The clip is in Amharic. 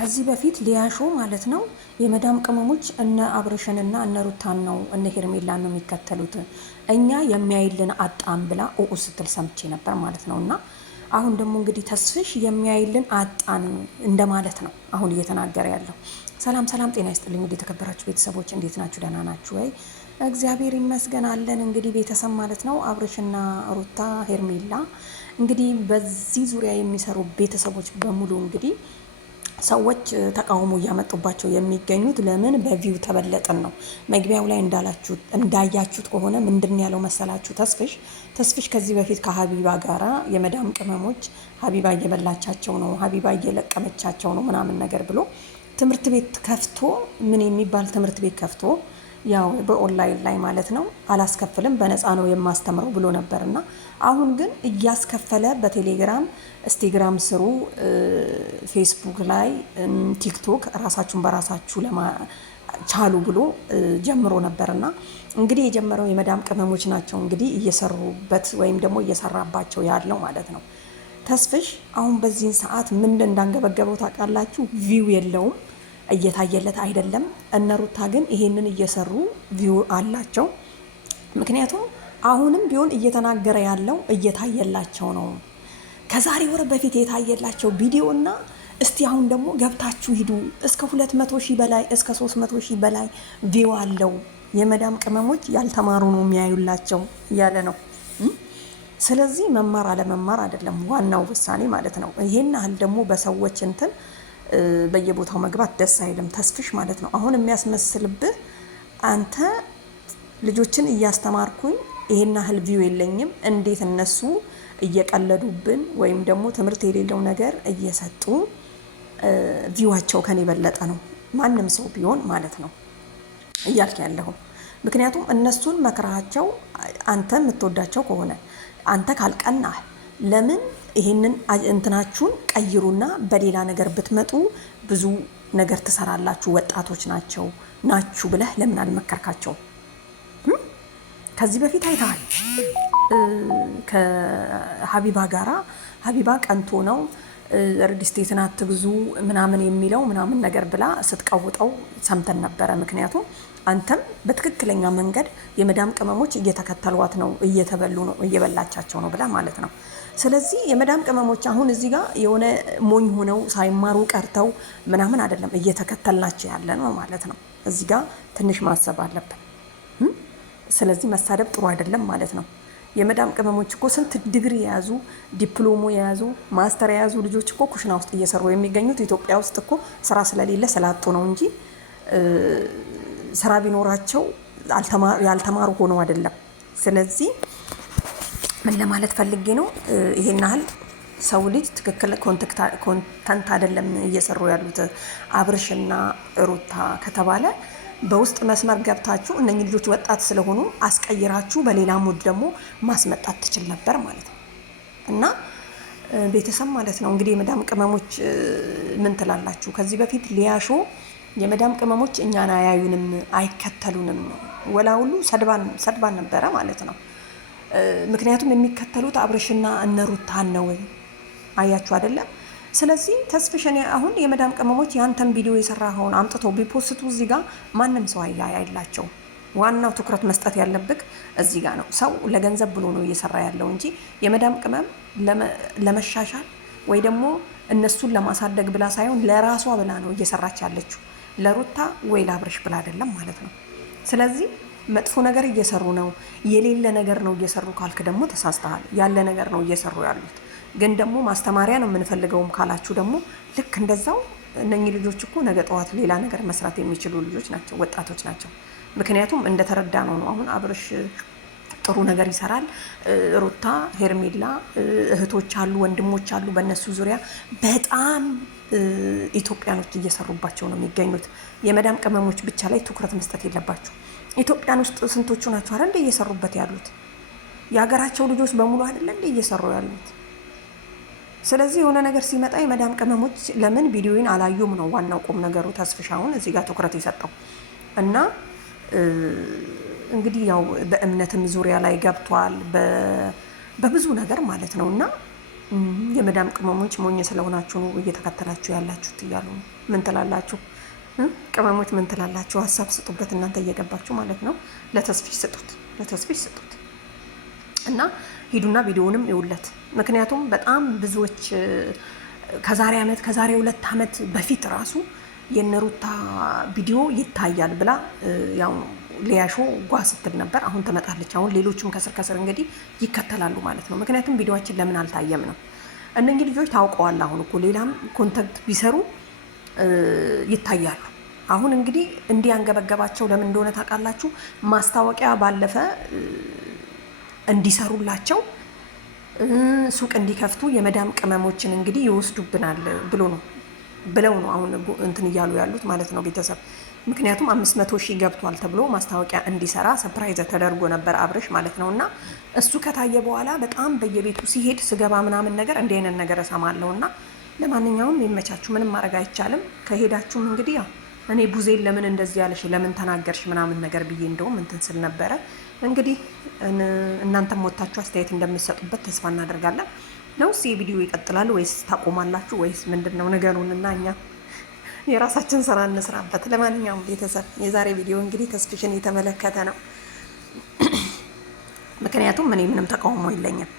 ከዚህ በፊት ሊያሾ ማለት ነው የመዳም ቅመሞች እነ አብርሽንና እነ ሩታን ነው እነ ሄርሜላን ነው የሚከተሉት። እኛ የሚያይልን አጣን ብላ ኦኡ ስትል ሰምቼ ነበር ማለት ነው። እና አሁን ደግሞ እንግዲህ ተስፍሽ የሚያይልን አጣን እንደማለት ነው አሁን እየተናገረ ያለው። ሰላም ሰላም፣ ጤና ይስጥልኝ ወደ የተከበራችሁ ቤተሰቦች፣ እንዴት ናችሁ? ደህና ናችሁ ወይ? እግዚአብሔር ይመስገን አለን። እንግዲህ ቤተሰብ ማለት ነው አብርሽና ሩታ ሄርሜላ እንግዲህ በዚህ ዙሪያ የሚሰሩ ቤተሰቦች በሙሉ እንግዲህ ሰዎች ተቃውሞ እያመጡባቸው የሚገኙት ለምን በቪው ተበለጥን ነው። መግቢያው ላይ እንዳያችሁት ከሆነ ምንድን ያለው መሰላችሁ? ተስፍሽ ከዚህ በፊት ከሀቢባ ጋራ የመዳም ቅመሞች ሀቢባ እየበላቻቸው ነው፣ ሀቢባ እየለቀመቻቸው ነው ምናምን ነገር ብሎ ትምህርት ቤት ከፍቶ ምን የሚባል ትምህርት ቤት ከፍቶ ያው በኦንላይን ላይ ማለት ነው አላስከፍልም በነፃ ነው የማስተምረው ብሎ ነበርና አሁን ግን እያስከፈለ በቴሌግራም ኢንስታግራም ስሩ፣ ፌስቡክ ላይ ቲክቶክ ራሳችሁን በራሳችሁ ቻሉ ብሎ ጀምሮ ነበርና እንግዲህ የጀመረው የመዳም ቅመሞች ናቸው እንግዲህ እየሰሩበት ወይም ደግሞ እየሰራባቸው ያለው ማለት ነው። ተስፍሽ አሁን በዚህን ሰዓት ምን እንዳንገበገበው ታውቃላችሁ? ቪው የለውም፣ እየታየለት አይደለም። እነ ሩታ ግን ይሄንን እየሰሩ ቪው አላቸው። ምክንያቱም አሁንም ቢሆን እየተናገረ ያለው እየታየላቸው ነው። ከዛሬ ወር በፊት የታየላቸው ቪዲዮና እስቲ አሁን ደግሞ ገብታችሁ ሂዱ እስከ 200 ሺህ በላይ እስከ 300 ሺህ በላይ ቪው አለው። የመዳም ቅመሞች ያልተማሩ ነው የሚያዩላቸው እያለ ነው። ስለዚህ መማር አለመማር አይደለም ዋናው ውሳኔ ማለት ነው። ይሄን ያህል ደግሞ በሰዎች እንትን በየቦታው መግባት ደስ አይልም። ተስፍሽ ማለት ነው አሁን የሚያስመስልብህ አንተ ልጆችን እያስተማርኩኝ ይሄን ያህል ቪው የለኝም፣ እንዴት እነሱ እየቀለዱብን ወይም ደግሞ ትምህርት የሌለው ነገር እየሰጡ ቪዋቸው ከኔ በለጠ ነው ማንም ሰው ቢሆን ማለት ነው እያልክ ያለሁ። ምክንያቱም እነሱን መክራቸው አንተ የምትወዳቸው ከሆነ አንተ ካልቀናህ ለምን ይሄንን እንትናችሁን ቀይሩና በሌላ ነገር ብትመጡ ብዙ ነገር ትሰራላችሁ፣ ወጣቶች ናችሁ ብለህ ለምን አልመከርካቸው? ከዚህ በፊት አይተሃል ከሀቢባ ጋራ ሀቢባ ቀንቶ ነው ሪልስቴትን አትግዙ ምናምን የሚለው ምናምን ነገር ብላ ስትቀውጠው ሰምተን ነበረ። ምክንያቱም አንተም በትክክለኛ መንገድ የመዳም ቅመሞች እየተከተሏት ነው፣ እየተበሉ ነው፣ እየበላቻቸው ነው ብላ ማለት ነው። ስለዚህ የመዳም ቅመሞች አሁን እዚህ ጋር የሆነ ሞኝ ሆነው ሳይማሩ ቀርተው ምናምን አይደለም እየተከተልናቸው ያለ ነው ማለት ነው። እዚህ ጋር ትንሽ ማሰብ አለብን። ስለዚህ መሳደብ ጥሩ አይደለም ማለት ነው። የመዳም ቅመሞች እኮ ስንት ዲግሪ የያዙ ዲፕሎሞ የያዙ ማስተር የያዙ ልጆች እኮ ኩሽና ውስጥ እየሰሩ የሚገኙት ኢትዮጵያ ውስጥ እኮ ስራ ስለሌለ ስላጡ ነው እንጂ ስራ ቢኖራቸው ያልተማሩ ሆነው አይደለም። ስለዚህ ምን ለማለት ፈልጌ ነው፣ ይሄን ያህል ሰው ልጅ ትክክል ኮንተንት አይደለም እየሰሩ ያሉት አብርሽና ሩታ ከተባለ በውስጥ መስመር ገብታችሁ እነኚህ ልጆች ወጣት ስለሆኑ አስቀይራችሁ በሌላ ሙድ ደግሞ ማስመጣት ትችል ነበር ማለት ነው። እና ቤተሰብ ማለት ነው እንግዲህ የመዳም ቅመሞች ምን ትላላችሁ? ከዚህ በፊት ሊያሾ የመዳም ቅመሞች እኛን አያዩንም አይከተሉንም ወላ ሁሉ ሰድባን ነበረ ማለት ነው። ምክንያቱም የሚከተሉት አብርሽና እነ ሩታን ነው። አያችሁ አይደለም? ስለዚህ ተስፍሽ አሁን የመዳም ቅመሞች ያንተን ቪዲዮ የሰራኸውን አምጥተው ቢፖስቱ እዚህ ጋር ማንም ሰው አይላቸው። ዋናው ትኩረት መስጠት ያለብህ እዚህ ጋር ነው። ሰው ለገንዘብ ብሎ ነው እየሰራ ያለው እንጂ የመዳም ቅመም ለመሻሻል ወይ ደግሞ እነሱን ለማሳደግ ብላ ሳይሆን ለራሷ ብላ ነው እየሰራች ያለችው፣ ለሩታ ወይ ለአብርሽ ብላ አይደለም ማለት ነው። ስለዚህ መጥፎ ነገር እየሰሩ ነው፣ የሌለ ነገር ነው እየሰሩ ካልክ ደግሞ ተሳስተሃል። ያለ ነገር ነው እየሰሩ ያሉት። ግን ደግሞ ማስተማሪያ ነው የምንፈልገውም ካላችሁ ደግሞ ልክ እንደዛው እነኚህ ልጆች እኮ ነገ ጠዋት ሌላ ነገር መስራት የሚችሉ ልጆች ናቸው፣ ወጣቶች ናቸው። ምክንያቱም እንደተረዳ ነው አሁን አብርሽ ጥሩ ነገር ይሰራል፣ ሩታ ሄርሜላ እህቶች አሉ፣ ወንድሞች አሉ በእነሱ ዙሪያ በጣም ኢትዮጵያኖች እየሰሩባቸው ነው የሚገኙት። የመዳም ቅመሞች ብቻ ላይ ትኩረት መስጠት የለባችሁ። ኢትዮጵያን ውስጥ ስንቶቹ ናቸው አይደል እየሰሩበት ያሉት? የሀገራቸው ልጆች በሙሉ አይደል እየሰሩ ያሉት? ስለዚህ የሆነ ነገር ሲመጣ የመዳም ቅመሞች ለምን ቪዲዮውን አላዩም ነው ዋናው ቁም ነገሩ። ተስፍሻውን እዚህ ጋር ትኩረት የሰጠው እና እንግዲህ ያው በእምነትም ዙሪያ ላይ ገብቷል በብዙ ነገር ማለት ነው። እና የመዳም ቅመሞች ሞኝ ስለሆናችሁ ነው እየተከተላችሁ ያላችሁት እያሉ ነው። ምን ትላላችሁ? ቅመሞች ምን ትላላችሁ? ሀሳብ ስጡበት እናንተ እየገባችሁ ማለት ነው። ለተስፊሽ ስጡት እና ሂዱና ቪዲዮውንም ይውለት። ምክንያቱም በጣም ብዙዎች ከዛሬ 2 ዓመት በፊት ራሱ የነሩታ ቪዲዮ ይታያል ብላ ያው ሊያሾ ጓ ስትል ነበር። አሁን ትመጣለች። አሁን ሌሎችም ከስር እንግዲህ ይከተላሉ ማለት ነው። ምክንያቱም ቪዲዮአችን ለምን አልታየም ነው። እነኚህ ልጆች ታውቀዋል። አሁን እኮ ሌላም ኮንተንት ቢሰሩ ይታያሉ። አሁን እንግዲህ እንዲያንገበገባቸው ለምን እንደሆነ ታውቃላችሁ? ማስታወቂያ ባለፈ እንዲሰሩላቸው ሱቅ እንዲከፍቱ የመዳም ቅመሞችን እንግዲህ ይወስዱብናል ብለው ነው አሁን እንትን እያሉ ያሉት ማለት ነው ቤተሰብ። ምክንያቱም 500 ሺህ ገብቷል ተብሎ ማስታወቂያ እንዲሰራ ሰርፕራይዝ ተደርጎ ነበር አብርሽ ማለት ነው። እና እሱ ከታየ በኋላ በጣም በየቤቱ ሲሄድ ስገባ ምናምን ነገር እንዲህ አይነት ነገር እሰማለሁ። እና ለማንኛውም ይመቻችሁ፣ ምንም ማድረግ አይቻልም። ከሄዳችሁም እንግዲህ ያው እኔ ቡዜን ለምን እንደዚህ ያለሽ ለምን ተናገርሽ ምናምን ነገር ብዬ እንደውም እንትን ስል ነበረ። እንግዲህ እናንተም ወታችሁ አስተያየት እንደምትሰጡበት ተስፋ እናደርጋለን። ነውስ የቪዲዮ ይቀጥላል ወይስ ታቆማላችሁ ወይስ ምንድነው ነገሩንና እኛ የራሳችን ስራ እንስራበት። ለማንኛውም ቤተሰብ የዛሬ ቪዲዮ እንግዲህ ተስፊሽን የተመለከተ ነው። ምክንያቱም እኔ ምንም ተቃውሞ የለኝም።